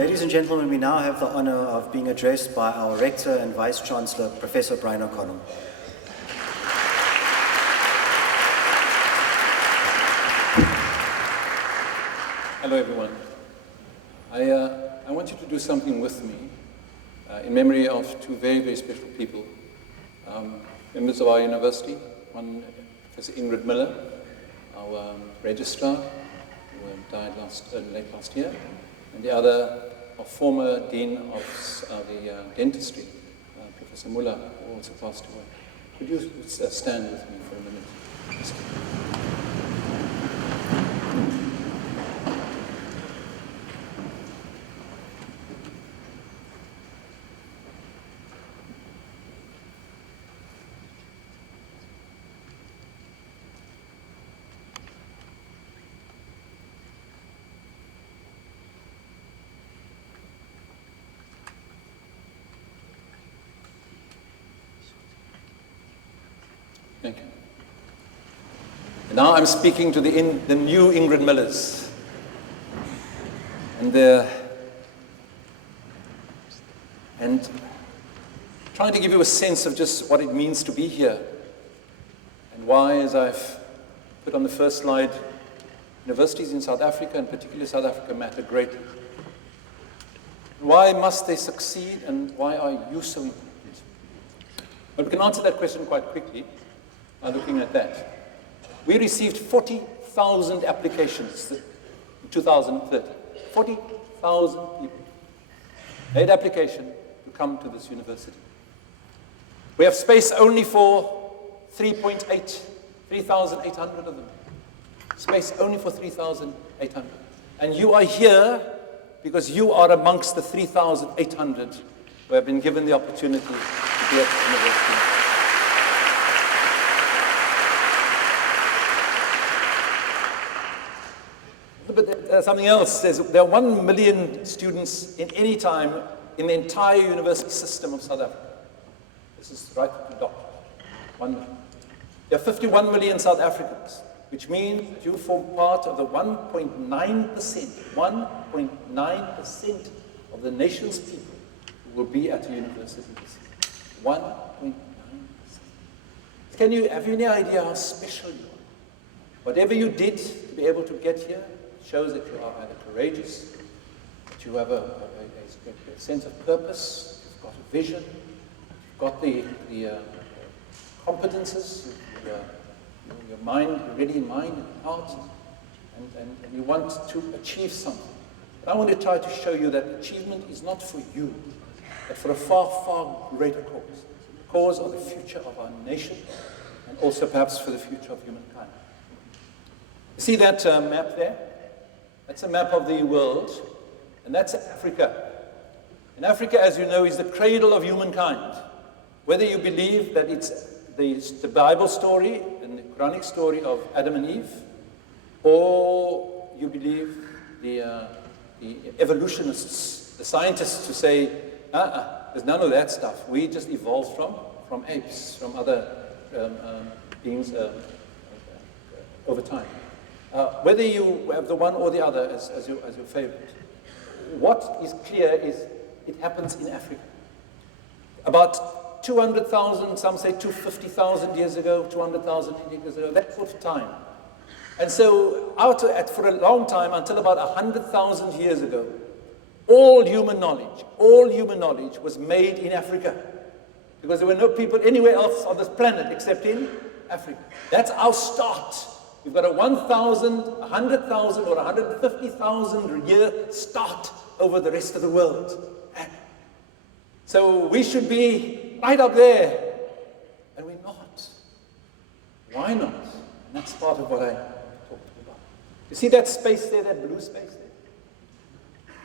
Ladies and gentlemen, we now have the honor of being addressed by our Rector and Vice Chancellor, Professor Brian O'Connell. Hello, everyone. I want you to do something with me in memory of two very, very special people, members of our university. One, Professor Ingrid Miller, our registrar, who died late last year, and the other, our former Dean of the Dentistry, Professor Muller, who also passed away. Could you stand with me for a minute? Thank you. And now I'm speaking to the new Ingrid Millers. And trying to give you a sense of just what it means to be here. And why, as I've put on the first slide, universities in South Africa, and particularly South Africa, matter greatly. Why must they succeed, and why are you so important? Well, we can answer that question quite quickly. Looking at that. We received 40,000 applications in 2030. 40,000 people made application to come to this university. We have space only for 3,800 of them. Space only for 3,800. And you are here because you are amongst the 3,800 who have been given the opportunity to be at the university. But something else, there are 1 million students in any time in the entire university system of South Africa. This is right at the dot. 1 million. There are 51 million South Africans, which means that you form part of the 1.9% of the nation's people who will be at a university this year. 1.9%. Have you any idea how special you are? Whatever you did to be able to get here shows that you are either courageous, that you have a sense of purpose, you've got a vision, you've got the competences, your mind, you're ready in mind and heart, and you want to achieve something. But I want to try to show you that achievement is not for you, but for a far, far greater cause. The cause of the future of our nation, and also perhaps for the future of humankind. See that map there? That's a map of the world, and that's Africa. And Africa, as you know, is the cradle of humankind. Whether you believe that it's the Bible story and the Quranic story of Adam and Eve, or you believe the evolutionists, the scientists who say, there's none of that stuff. We just evolved from apes, from other beings over time. Whether you have the one or the other as your favorite, what is clear is it happens in Africa. About 200,000, some say 250,000 years ago, 200,000 years ago, that sort of time. And so for a long time, until about 100,000 years ago, all human knowledge was made in Africa. Because there were no people anywhere else on this planet except in Africa. That's our start. We've got a 1,000, 100,000, or 150,000 year start over the rest of the world. So we should be right up there, and we're not. Why not? And that's part of what I talked about. You see that space there, that blue space there?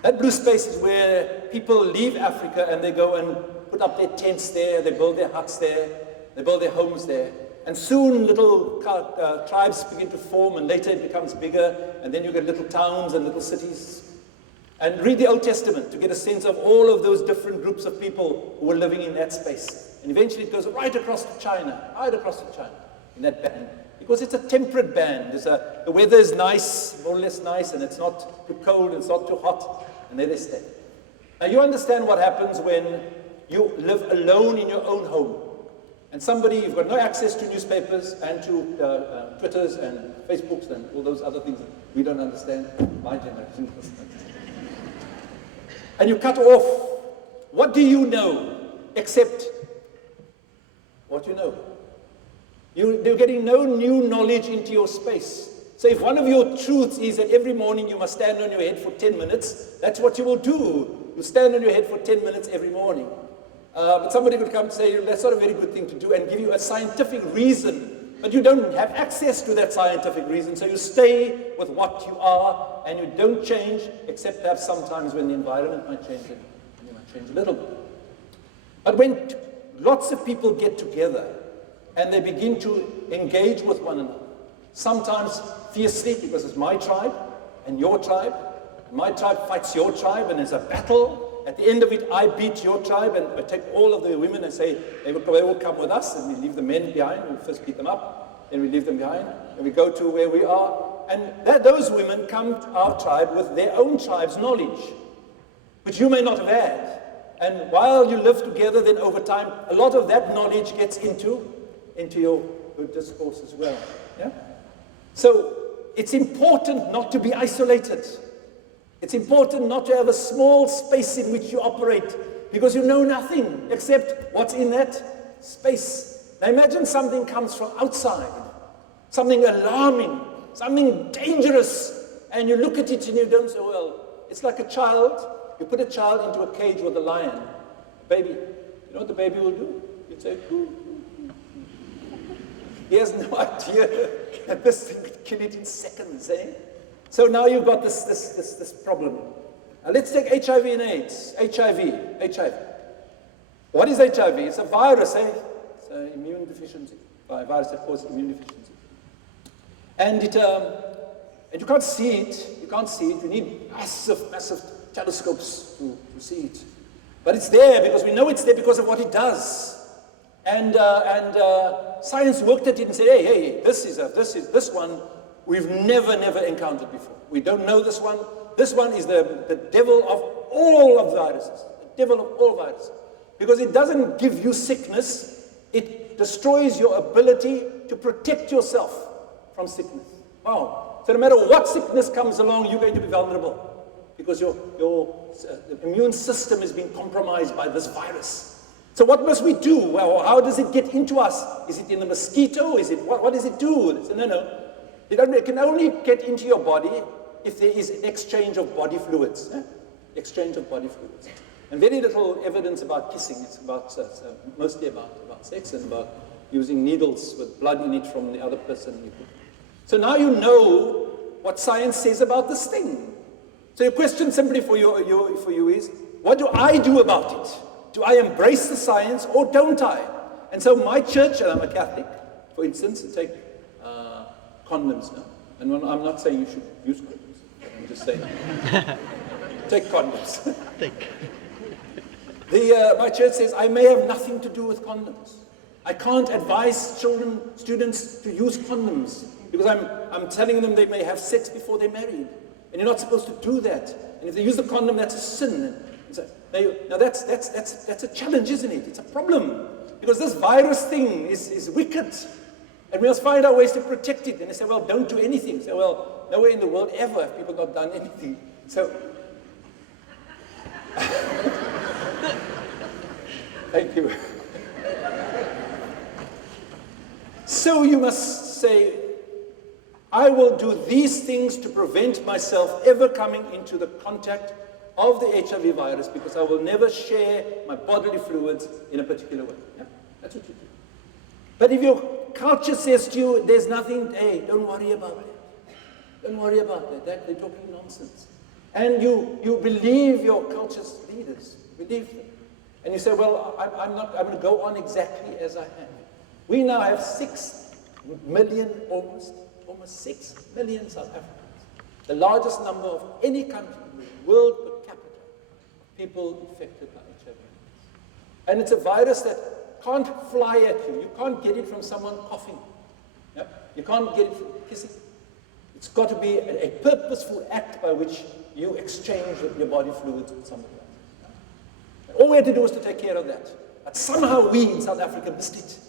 That blue space is where people leave Africa and they go and put up their tents there, they build their huts there, they build their homes there. And soon little tribes begin to form, and later it becomes bigger, and then you get little towns and little cities. And read the Old Testament to get a sense of all of those different groups of people who were living in that space. And eventually it goes right across to China, in that band. Because it's a temperate band. The weather is nice, more or less nice, and it's not too cold, it's not too hot, and there they stay. Now you understand what happens when you live alone in your own home. And somebody, you've got no access to newspapers and to Twitters and Facebooks and all those other things that we don't understand. My generation doesn't understand. And you cut off. What do you know except what you know? You're getting no new knowledge into your space. So if one of your truths is that every morning you must stand on your head for 10 minutes, that's what you will do. You stand on your head for 10 minutes every morning. But somebody could come and say, that's not a very good thing to do, and give you a scientific reason. But you don't have access to that scientific reason, so you stay with what you are, and you don't change, except perhaps sometimes when the environment might change it, and you might change a little bit. But when lots of people get together, and they begin to engage with one another, sometimes fiercely, because it's my tribe and your tribe. My tribe fights your tribe, and there's a battle. At the end of it, I beat your tribe, and I take all of the women and say, they will come with us, and we leave the men behind. We first beat them up, then we leave them behind, and we go to where we are. And those women come to our tribe with their own tribe's knowledge, which you may not have had. And while you live together, then over time, a lot of that knowledge gets into your discourse as well. Yeah? So it's important not to be isolated. It's important not to have a small space in which you operate, because you know nothing except what's in that space. Now imagine something comes from outside, something alarming, something dangerous, and you look at it and you don't say, well, it's like a child. You put a child into a cage with a lion, a baby. You know what the baby will do? You'd say, ooh. He has no idea that this thing could kill it in seconds, eh? So now you've got this problem. Now let's take HIV and AIDS. HIV. What is HIV? It's a virus, eh? It's an immune deficiency. A virus that causes immune deficiency. And you can't see it. You can't see it. You need massive telescopes to see it. But it's there because we know it's there because of what it does. And science worked at it and said, hey, this one we've never encountered before. We don't know this one. This one is the devil of all of viruses. The devil of all viruses. Because it doesn't give you sickness. It destroys your ability to protect yourself from sickness. Wow. So no matter what sickness comes along, you're going to be vulnerable. Because your immune system is being compromised by this virus. So what must we do? Well, how does it get into us? Is it in the mosquito? Is it what does it do? So no. It can only get into your body if there is an exchange of body fluids. Exchange of body fluids. And very little evidence about kissing. It's about mostly about sex and about using needles with blood in it from the other person. So now you know what science says about this thing. So your question simply for you is, what do I do about it? Do I embrace the science or don't I? And so my church, and I'm a Catholic, for instance, and take condoms now. And I'm not saying you should use condoms. I'm just saying, take condoms. My church says I may have nothing to do with condoms. I can't advise students to use condoms because I'm telling them they may have sex before they're married. And you're not supposed to do that. And if they use the condom, that's a sin. Now that's a challenge, isn't it? It's a problem. Because this virus thing is wicked. And we must find our ways to protect it. And they say, well, don't do anything. Say, well, nowhere in the world ever have people not done anything. So, thank you. So you must say, I will do these things to prevent myself ever coming into the contact of the HIV virus because I will never share my bodily fluids in a particular way. Yeah? That's what you do. But if your culture says to you, there's nothing, hey, don't worry about it. Don't worry about that. They're talking nonsense. And you believe your culture's leaders. Believe them. And you say, well, I'm going to go on exactly as I am. We now have 6 million, almost 6 million South Africans. The largest number of any country in the world per capita of people infected by HIV. And it's a virus that can't fly at you. You can't get it from someone coughing. Yep. You can't get it from kissing. It's got to be a purposeful act by which you exchange your body fluids with somebody else. All we had to do was to take care of that. But somehow we in South Africa missed it.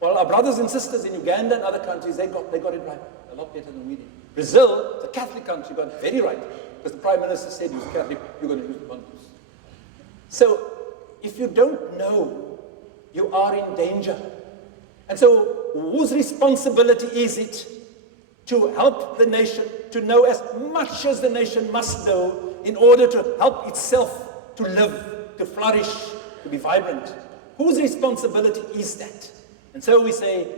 While our brothers and sisters in Uganda and other countries, they got it right, a lot better than we did. Brazil, the Catholic country, got it very right, because the Prime Minister said, "You're Catholic, you're going to use the condoms." So, if you don't know, you are in danger. And so, whose responsibility is it to help the nation, to know as much as the nation must know in order to help itself to live, to flourish, to be vibrant? Whose responsibility is that? And so we say,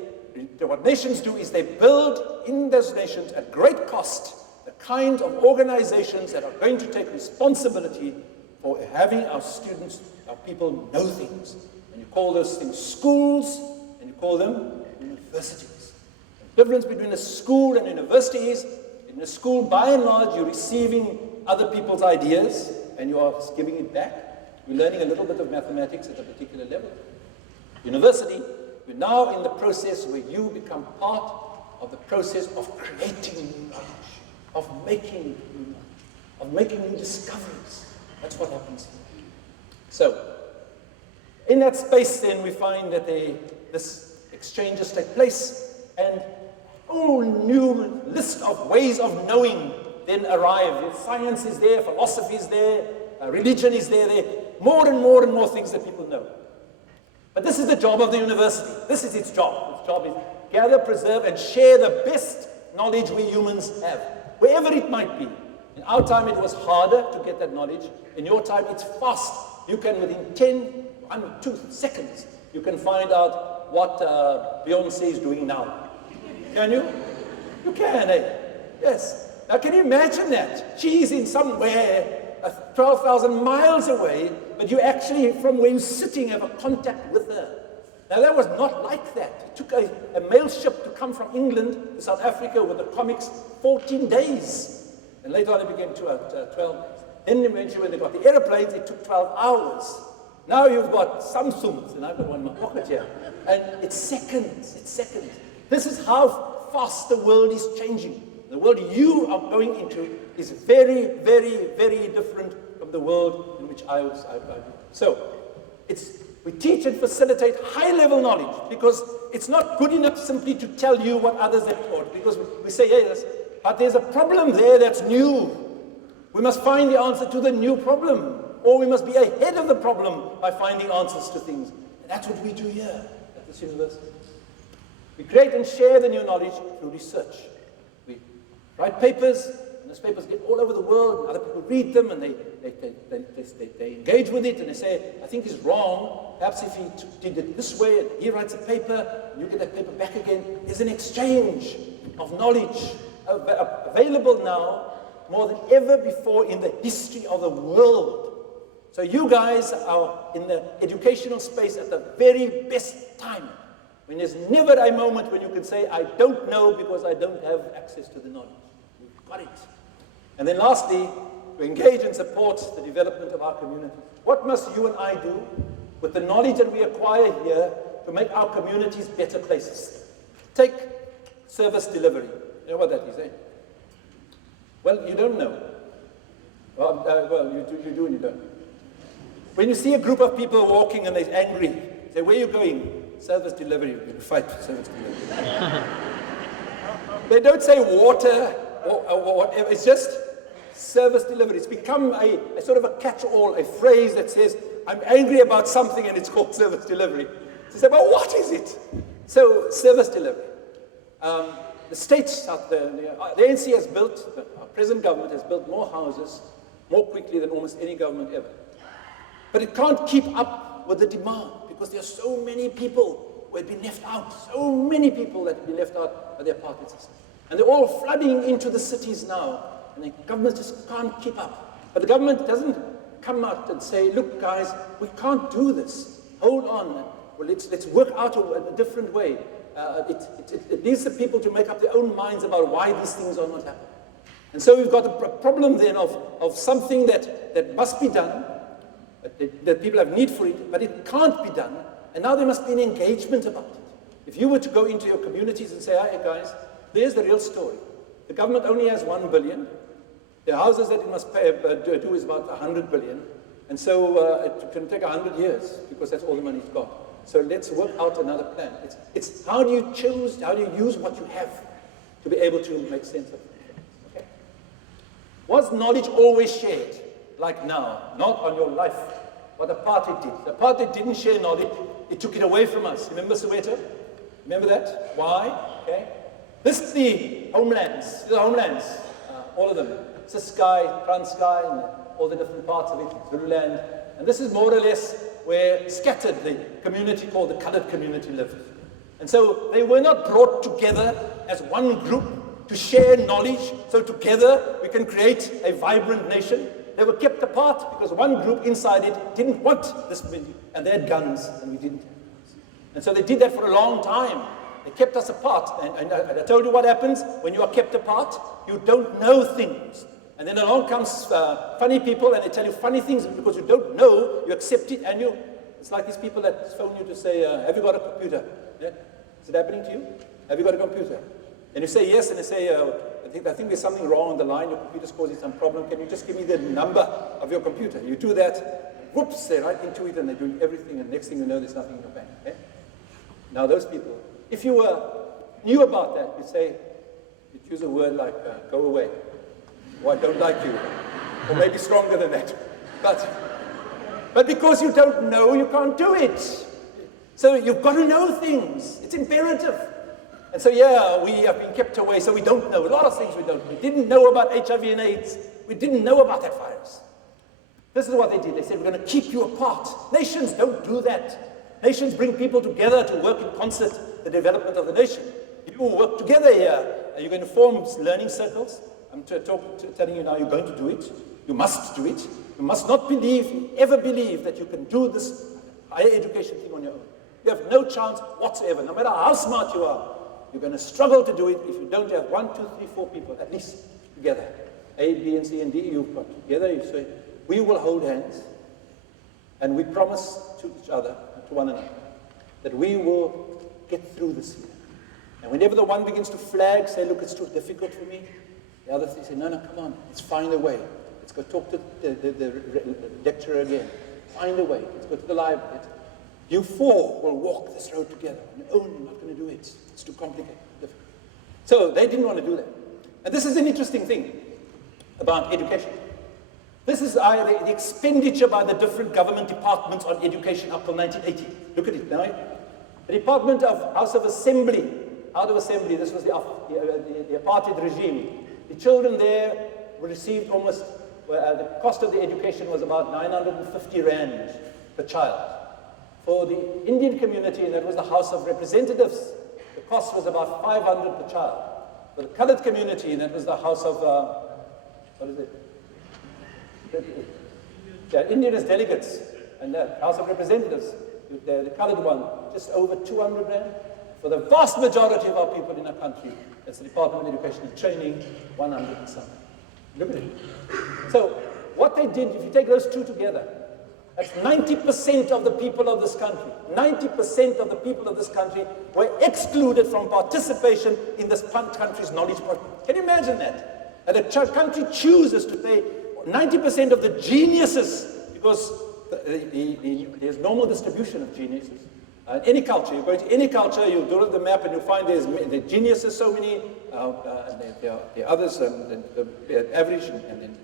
what nations do is they build in those nations at great cost the kind of organizations that are going to take responsibility for having our students, our people know things. And you call those things schools, and you call them universities. The difference between a school and a university is, in a school, by and large, you're receiving other people's ideas, and you are giving it back. You're learning a little bit of mathematics at a particular level. University, you're now in the process where you become part of the process of creating new knowledge, of making new knowledge, of making new discoveries. That's what happens here. So, in that space then we find that this exchanges take place, and a whole new list of ways of knowing then arrive. Science is there, philosophy is there, religion is there, more and more things that people know. But this is the job of the university. This is its job. Its job is gather, preserve, and share the best knowledge we humans have, wherever it might be. In our time, it was harder to get that knowledge. In your time, it's fast. You can, within 2 seconds, you can find out what Beyoncé is doing now. Can you? You can, eh? Yes. Now, can you imagine that? She's in somewhere 12,000 miles away, but you actually, from where you're sitting, have a contact with her. Now, that was not like that. It took a mail ship to come from England to South Africa with the comics 14 days. And later on, it became 12 days. Then eventually, when they got the airplanes, it took 12 hours. Now you've got Samsungs, and I've got one in my pocket here. And it's seconds. It's seconds. This is how fast the world is changing. The world you are going into is very, very, very different from the world in which I was. So, we teach and facilitate high-level knowledge, because it's not good enough simply to tell you what others have taught, because we say, yes, but there's a problem there that's new. We must find the answer to the new problem, or we must be ahead of the problem by finding answers to things. And that's what we do here at this university. We create and share the new knowledge through research. We write papers, and those papers get all over the world, and other people read them, and they engage with it, and they say, I think he's wrong. Perhaps if he did it this way, and he writes a paper, and you get that paper back again. There's an exchange of knowledge available now more than ever before in the history of the world. So you guys are in the educational space at the very best time, when there's never a moment when you can say, I don't know because I don't have access to the knowledge. You've got it. And then lastly, to engage and support the development of our community. What must you and I do with the knowledge that we acquire here to make our communities better places? Take service delivery. You know what that is, eh? Well, you don't know. Well, you do and you don't. When you see a group of people walking and they're angry, say, where are you going? Service delivery. You fight for service delivery. They don't say water or whatever. It's just service delivery. It's become a sort of a catch-all, a phrase that says, I'm angry about something and it's called service delivery. So say, well, what is it? So, service delivery. The states out there, the ANC has built, our present government has built more houses more quickly than almost any government ever. But it can't keep up with the demand, because there are so many people who have been left out, so many people that have been left out by the apartheid system. And they're all flooding into the cities now, and the government just can't keep up. But the government doesn't come out and say, look guys, we can't do this. Hold on, well, let's work out a different way. It needs the people to make up their own minds about why these things are not happening. And so we've got a problem then of something that must be done, that people have need for it, but it can't be done, and now there must be an engagement about it. If you were to go into your communities and say, hey guys, there's the real story. The government only has 1 billion. The houses that it must do is about 100 billion. And so it can take 100 years because that's all the money's got. So let's work out another plan. It's how do you choose, how do you use what you have to be able to make sense of it? Okay? Was knowledge always shared, like now? Not on your life. What apartheid did. The apartheid didn't share knowledge, it took it away from us. Remember Soweto? Remember that? Why? Okay. This is the homelands. All of them. It's the sky, Transkei, and all the different parts of it, Zululand. And this is more or less where scattered the community called the colored community lived. And so they were not brought together as one group to share knowledge, so together we can create a vibrant nation. They were kept apart because one group inside it didn't want this, and they had guns, and we didn't. And so they did that for a long time. They kept us apart. And I told you what happens when you are kept apart. You don't know things. And then along comes funny people, and they tell you funny things because you don't know, you accept it, and it's like these people that phone you to say, have you got a computer? Yeah? Is it happening to you? Have you got a computer? And you say yes, and they say, I think there's something wrong on the line, your computer's causing some problem, can you just give me the number of your computer? You do that, whoops, they're right into it, and they're doing everything, and next thing you know, there's nothing in your bank. Okay? Now those people, if you knew about that, you'd say, you'd use a word like, go away. Or I don't like you. Or maybe stronger than that. But because you don't know, you can't do it. So you've got to know things. It's imperative. And so, yeah, we have been kept away, so we don't know. A lot of things we don't know. We didn't know about HIV and AIDS. We didn't know about that virus. This is what they did. They said, we're going to keep you apart. Nations don't do that. Nations bring people together to work in concert the development of the nation. You work together here. Are you going to form learning circles? I'm telling you now, you're going to do it. You must do it. You must not ever believe that you can do this higher education thing on your own. You have no chance whatsoever. No matter how smart you are, you're going to struggle to do it if you don't have 1, 2, 3, 4 people, at least, together. A, B, and C, and D, you've got together. You say, we will hold hands, and we promise to each other, to one another, that we will get through this year. And whenever the one begins to flag, say, look, it's too difficult for me, the other thing say, no, come on, let's find a way. Let's go talk to the lecturer again. Find a way. Let's go to the library. You four will walk this road together. On your own, you're not going to do it. It's too complicated, difficult. So they didn't want to do that. And this is an interesting thing about education. This is the expenditure by the different government departments on education up till 1980. Look at it now. The Department of House of Assembly, this was the apartheid regime. The children there received almost, the cost of the education was about 950 rand per child. For the Indian community, and that was the House of Representatives, the cost was about 500 per child. For the colored community, and that was the House of, Indian as delegates, and the House of Representatives, the colored one, just over 200 rand. For the vast majority of our people in our country, that's the Department of Education and Training, 100 and something. Look at it. So what they did, if you take those two together, that's 90% of the people of this country. 90% of the people of this country were excluded from participation in this country's knowledge program. Can you imagine that? That a country chooses to pay 90% of the geniuses, because there's normal distribution of geniuses. In any culture, you go to any culture, you do the map and you find there's the geniuses so many, and the others, the average, and then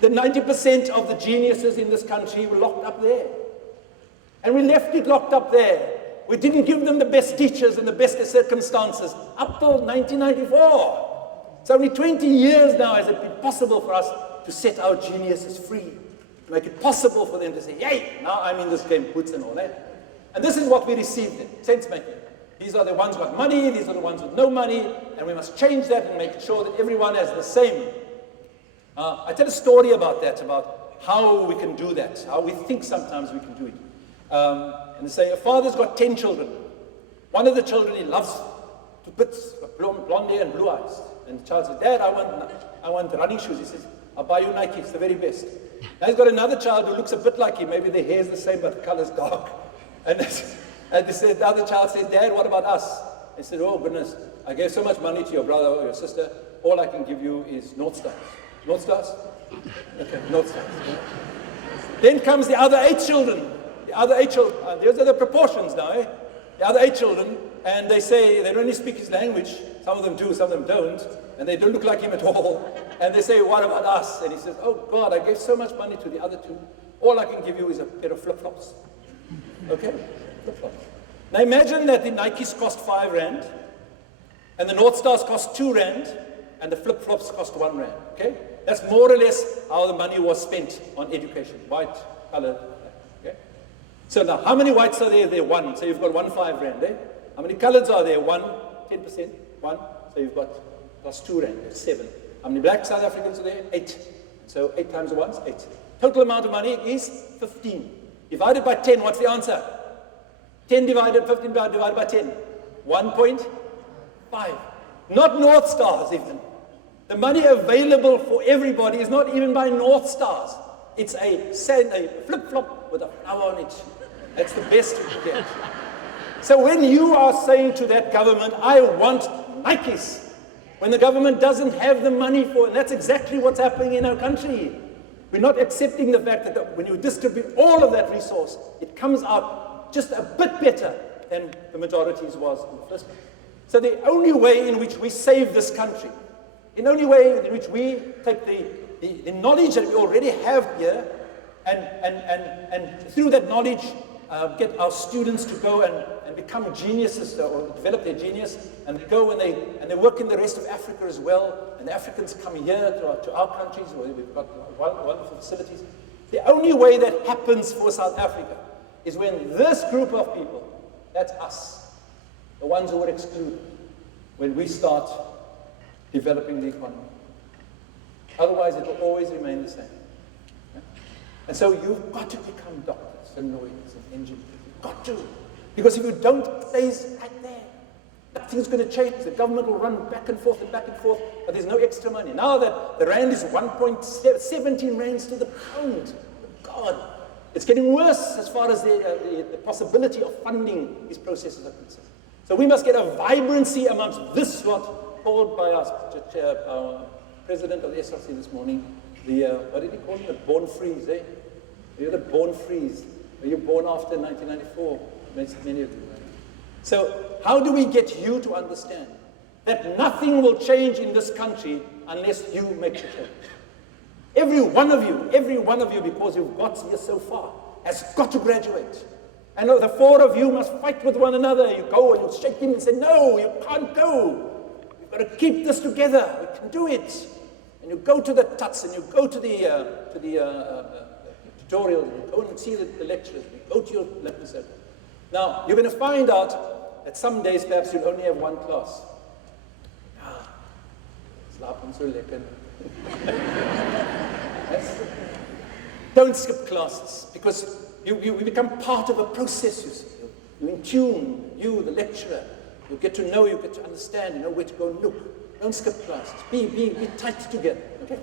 the 90% of the geniuses in this country were locked up there. And we left it locked up there. We didn't give them the best teachers and the best circumstances up till 1994. It's only 20 years now has it been possible for us to set our geniuses free. To make it possible for them to say, yay, now I'm in this game, boots and all that. And this is what we received in sense-making. These are the ones who got money, these are the ones with no money, and we must change that and make sure that everyone has the same. I tell a story about that, about how we can do that, how we think sometimes we can do it. And they say, a father's got 10 children. One of the children he loves to bits, blonde hair and blue eyes. And the child says, Dad, I want running shoes. He says, I'll buy you Nike, it's the very best. Now he's got another child who looks a bit like him. Maybe the hair's the same, but the color's dark. And the other child says, Dad, what about us? He said, oh goodness, I gave so much money to your brother or your sister. all I can give you is North Stars. North Stars? Okay, North Stars. Yeah. Then comes the other 8 children. The other 8 children, those are the proportions now, eh? The other 8 children, and they say they don't only speak his language. Some of them do, some of them don't, and they don't look like him at all. And they say, what about us? And he says, oh God, I gave so much money to the other 2. All I can give you is a pair of flip-flops. Okay? Flip-flops. Now imagine that the Nikes cost 5 rand, and the North Stars cost 2 rand, and the flip-flops cost 1 rand. Okay? That's more or less how the money was spent on education. White, colored, okay? So now, how many whites are there? There 1. So you've got 1 5 rand, eh? How many coloreds are there? 1, 10%, 1. So you've got plus 2 rand, that's 7. How many black South Africans are there? 8. So 8 times 1 is 8. Total amount of money is 15. Divided by 10, what's the answer? 15 divided by 10. 1.5. Not North Stars even. The money available for everybody is not even by North Stars. It's a flip-flop with a flower on it. That's the best you can get. So when you are saying to that government, I want Nikes, when the government doesn't have the money for it, and that's exactly what's happening in our country. We're not accepting the fact that when you distribute all of that resource, it comes out just a bit better than the majorities was in the first place. So the only way in which we save this country, the only way in which we take the knowledge that we already have here and through that knowledge get our students to go and become geniuses or develop their genius, and they go and they work in the rest of Africa as well, and the Africans come here to our countries where we've got wonderful facilities. The only way that happens for South Africa is when this group of people, that's us, the ones who were excluded, when we start developing the economy. Otherwise, it will always remain the same. Yeah? And so you've got to become doctors and lawyers and engineers. You've got to. Because if you don't, it stays right there. Nothing's going to change. The government will run back and forth, but there's no extra money. Now that the rand is 1.17 rands to the pound, God, it's getting worse as far as the possibility of funding these processes are concerned. So we must get a vibrancy amongst this lot called by our president of the SRC this morning, what did he call it? The born freeze, eh? You're the born freeze. Were you born after 1994? Many of you, right? So how do we get you to understand that nothing will change in this country unless you make the change? Every one of you, because you've got here so far, has got to graduate. And the 4 of you must fight with one another. You go and you shake him and say, no, you can't go. You've got to keep this together. We can do it. And you go to the tuts and you go to the tutorials, and you go and see the lecturers, and you go to your lecture circle. Now, you're going to find out that some days perhaps you'll only have 1 class. Slapen so lekker. Don't skip classes, because you become part of a process, you see. You're in tune, you, the lecturer. You get to know, you get to understand, you know where to go and look. Don't skip classes. Be tight together, okay?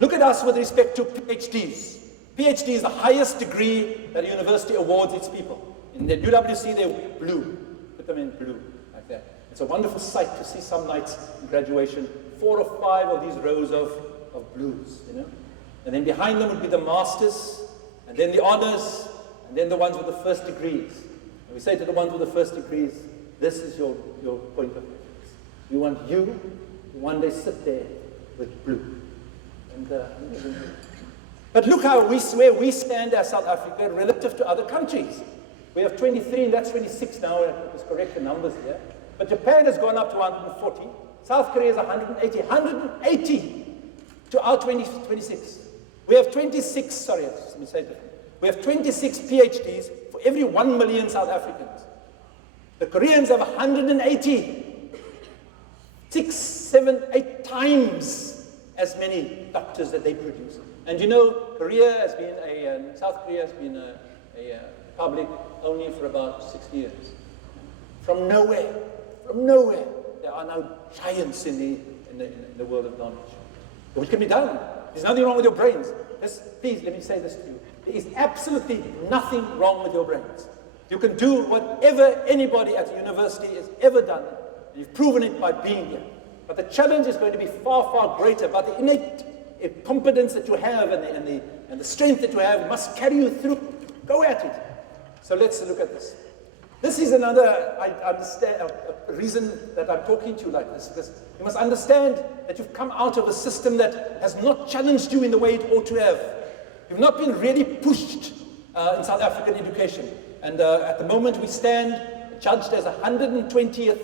Look at us with respect to PhDs. PhD is the highest degree that a university awards its people. In the UWC, they're blue. Put them in blue, like that. It's a wonderful sight to see some nights in graduation, 4 or 5 of these rows of blues, you know? And then behind them would be the masters, and then the honors, and then the ones with the first degrees. And we say to the ones with the first degrees, this is your point of reference. We want you to one day sit there with blue. But look where we stand as South Africa relative to other countries. We have 23, and that's 26 now, let's correct the numbers here. But Japan has gone up to 140. South Korea is 180. 180 to our 26. We have 26, sorry, let me say it differently. We have 26 PhDs for every 1 million South Africans. The Koreans have 180. 6, 7, 8 times as many doctors that they produce. And you know, South Korea has been a republic only for about 60 years. From nowhere, there are now giants in the world of knowledge. What can be done? There's nothing wrong with your brains. Please, let me say this to you. There is absolutely nothing wrong with your brains. You can do whatever anybody at the university has ever done. And you've proven it by being here. But the challenge is going to be far, far greater. But the innate competence that you have and the strength that you have must carry you through. Go at it. So let's look at this. This is another, I understand, a reason that I'm talking to you like this, because you must understand that you've come out of a system that has not challenged you in the way it ought to have. You've not been really pushed in South African education. And at the moment we stand judged as 140th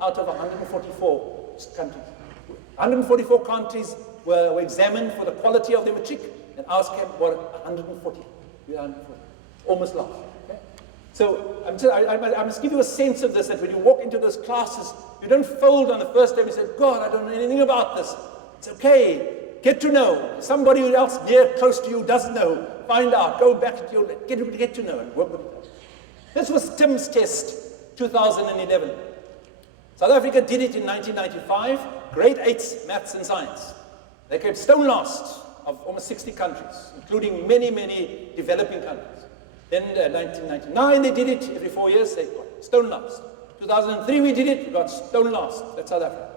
out of 144 countries. 144 countries were examined for the quality of their matric, and ours came for 140. We are 140. Almost last. Okay? So I must give you a sense of this, that when you walk into those classes, you don't fold on the first day and say, God, I don't know anything about this. It's okay. Get to know. Somebody else near, close to you doesn't know. Find out. Go back to your, get to know and work with it. This was Tim's test, 2011. South Africa did it in 1995, grade 8 maths and science. They came stone last of almost 60 countries, including many, many developing countries. Then 1999, they did it every 4 years, they got stone last. 2003, we did it, we got stone last. That's South Africa.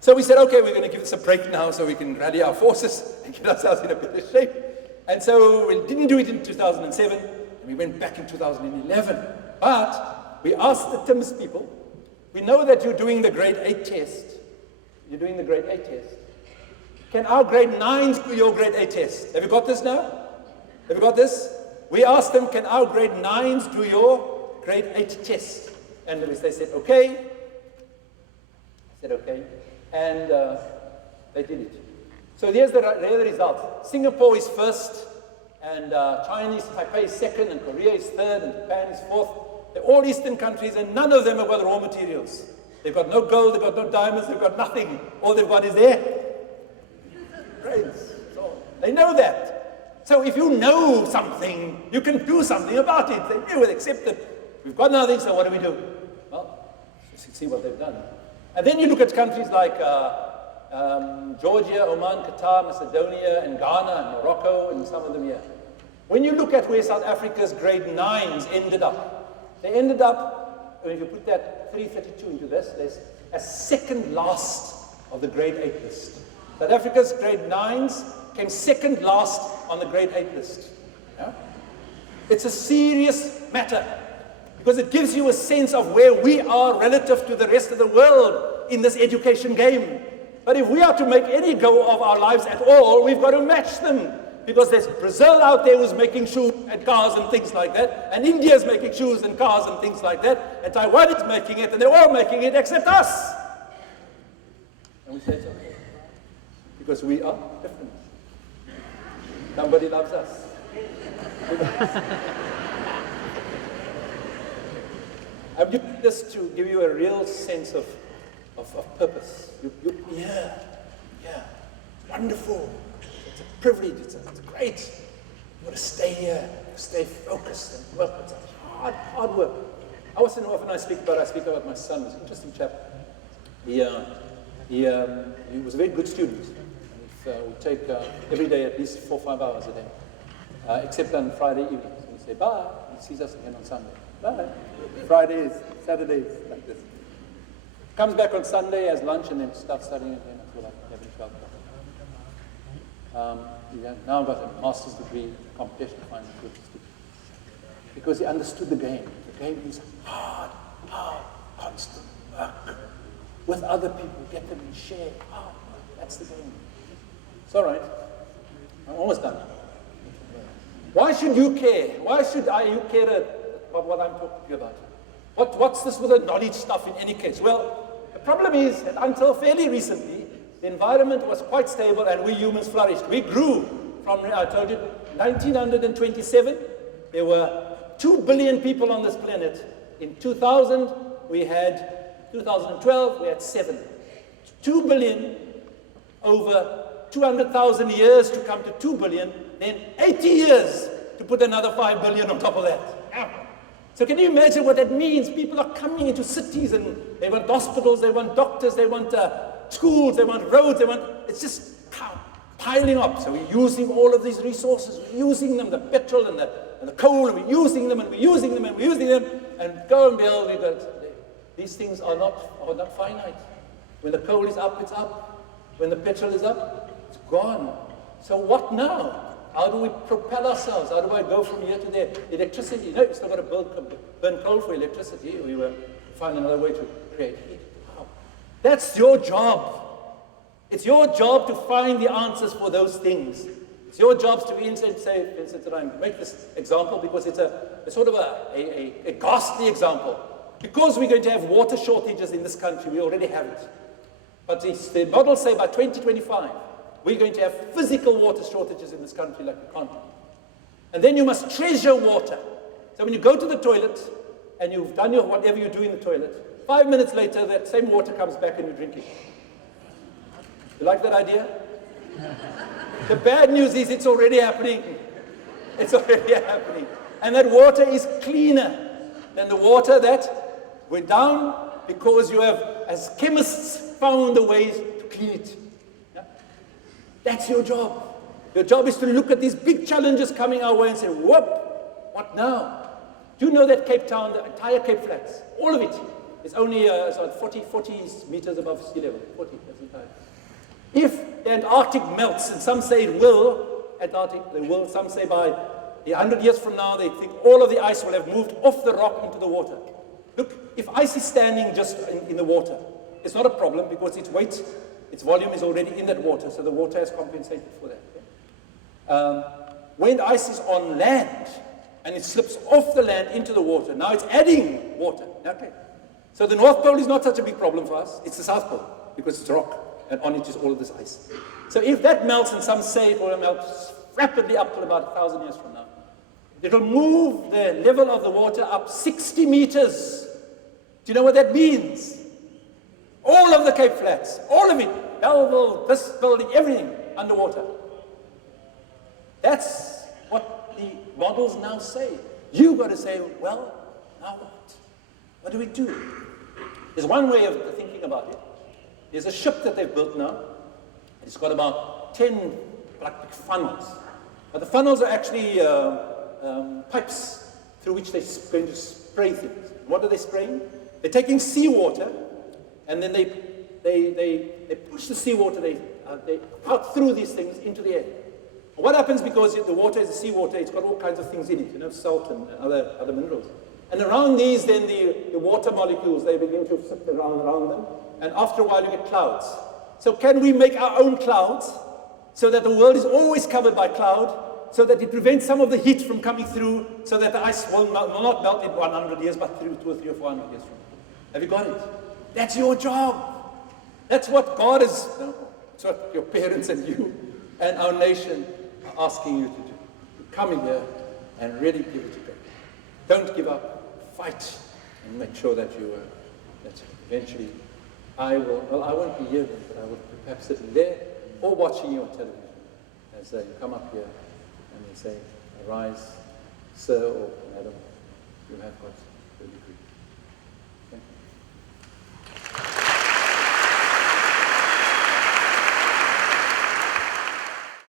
So we said, okay, we're going to give this a break now so we can rally our forces and get ourselves in a better shape. And so we didn't do it in 2007, and we went back in 2011. But we asked the TIMS people, we know that you're doing the grade 8 test. You're doing the grade 8 test. Can our grade 9s do your grade 8 test? Have you got this now? Have you got this? We asked them, can our grade 9s do your grade 8 test? And they said, okay. I said, okay. And they did it. So here's the result. Singapore is first, and Chinese Taipei is second, and Korea is third, and Japan is fourth. They're all Eastern countries, and none of them have got raw materials. They've got no gold, they've got no diamonds, they've got nothing. All they've got is their brains. So they know that. So if you know something, you can do something about it. They will accept it. We've got nothing, so what do we do? Well, just see what they've done. And then you look at countries like Georgia, Oman, Qatar, Macedonia, and Ghana, and Morocco, and some of them here. When you look at where South Africa's grade 9s ended up, they ended up, if you put that 332 into this, there's a second last of the grade 8 list. South Africa's grade 9s came second last on the grade 8 list. Yeah? It's a serious matter, because it gives you a sense of where we are relative to the rest of the world in this education game. But if we are to make any go of our lives at all, we've got to match them. Because there's Brazil out there who's making shoes and cars and things like that, and India's making shoes and cars and things like that, and Taiwan is making it, and they're all making it except us. And we say it's okay. Because we are different. Somebody loves us. I'm doing this to give you a real sense of purpose. Yeah, wonderful. It's a privilege, it's great. You've got to stay here, stay focused and work. It's hard work. Often I speak about my son. He's an interesting chap. He was a very good student. He would take every day at least 4 or 5 hours a day, except on Friday evenings. He'd say bye. He sees us again on Sunday. Bye. Fridays, Saturdays, like this. Comes back on Sunday, has lunch, and then starts studying again until like 11, 12 o'clock. He has now got a master's degree in competition finance, because he understood the game. The game is hard, constant work with other people, get them in share. That's the game. It's all right. I'm almost done. Why should you care? Why should you care about what I'm talking to you about? What's this with the knowledge stuff in any case? Well, the problem is that until fairly recently, the environment was quite stable and we humans flourished. We grew from, I told you, 1927, there were 2 billion people on this planet. In 2012, we had 7. 2 billion over 200,000 years to come to 2 billion, then 80 years to put another 5 billion on top of that. So can you imagine what that means? People are coming into cities and they want hospitals, they want doctors, they want schools, they want roads, it's just piling up. So we're using all of these resources, we're using them, the petrol and the coal, and we're using them, and we're using them, and we're using them, and go and build, we've got These things are not finite. When the coal is up, it's up. When the petrol is up, it's gone. So what now? How do we propel ourselves? How do I go from here to there? Electricity, no, you've still got to burn coal for electricity. We will find another way to create heat. Wow. That's your job. It's your job to find the answers for those things. It's your job to be inside, say, for instance, and I make this example because it's a sort of a ghastly example. Because we're going to have water shortages in this country, we already have it. But the models say by 2025, we're going to have physical water shortages in this country like we can't. And then you must treasure water. So when you go to the toilet and you've done whatever you do in the toilet, 5 minutes later that same water comes back and you drink it. You like that idea? The bad news is it's already happening. It's already happening. And that water is cleaner than the water that went down because you have, as chemists, found the ways to clean it. That's your job. Your job is to look at these big challenges coming our way and say, whoop, what now? Do you know that Cape Town, the entire Cape Flats, all of it, is only 40 meters above sea level? 40, that's entire. If the Antarctic melts, and some say it will, some say by 100 years from now, they think all of the ice will have moved off the rock into the water. Look, if ice is standing just in the water, it's not a problem because its weight, its volume is already in that water, so the water has compensated for that. Okay? When ice is on land and it slips off the land into the water, now it's adding water. Okay? So the North Pole is not such a big problem for us. It's the South Pole because it's rock and on it is all of this ice. So if that melts, and some say it will melt rapidly up to about 1,000 years from now, it'll move the level of the water up 60 meters. Do you know what that means? All of the Cape Flats, all of it, Belleville, this building, everything underwater. That's what the models now say. You've got to say, well, now what? What do we do? There's one way of thinking about it. There's a ship that they've built now. It's got about 10 like funnels. But the funnels are actually pipes through which they're going to spray things. What are they spraying? They're taking seawater, and then they push the seawater they out through these things into the air. And what happens because the water is the seawater? It's got all kinds of things in it, you know, salt and other minerals. And around these, then the water molecules, they begin to sit around them. And after a while, you get clouds. So can we make our own clouds so that the world is always covered by cloud, so that it prevents some of the heat from coming through, so that the ice will not melt in 100 years, but 200 or 300 or 400 years from now? Have you got it? That's your job. That's what God is, that's what your parents and you and our nation are asking you to do. To come in here and really give it a go. Don't give up. Fight and make sure that you that eventually I won't be here then, but I will perhaps sitting there or watching you on television as you come up here and they say, arise, sir or madam, you have got the degree.